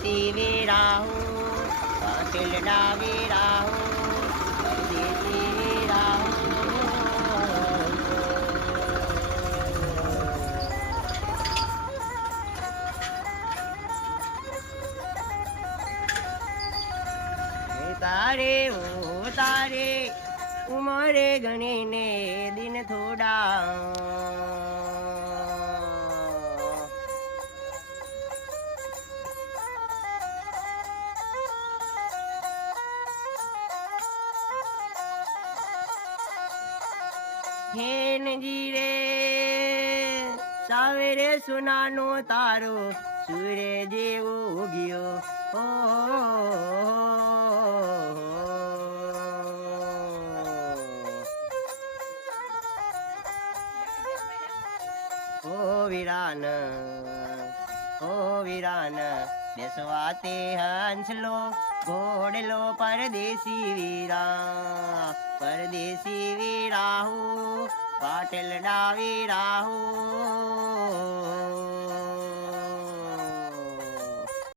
પરદેશી વીરાહુ પાટીલના વીરાહુ પરદેશી વીરાહુ તારે ઓ તારે ઉમરે ગણીને દિન થોડા હેનજી રે સાવેરે સુનાનો તારો સૂર્ય જેવો ઉગ્યો વીરાન બેસવાતે હંસલો ઘોડલો પરદેશી વીરાહુ પાટલના વીરાહુ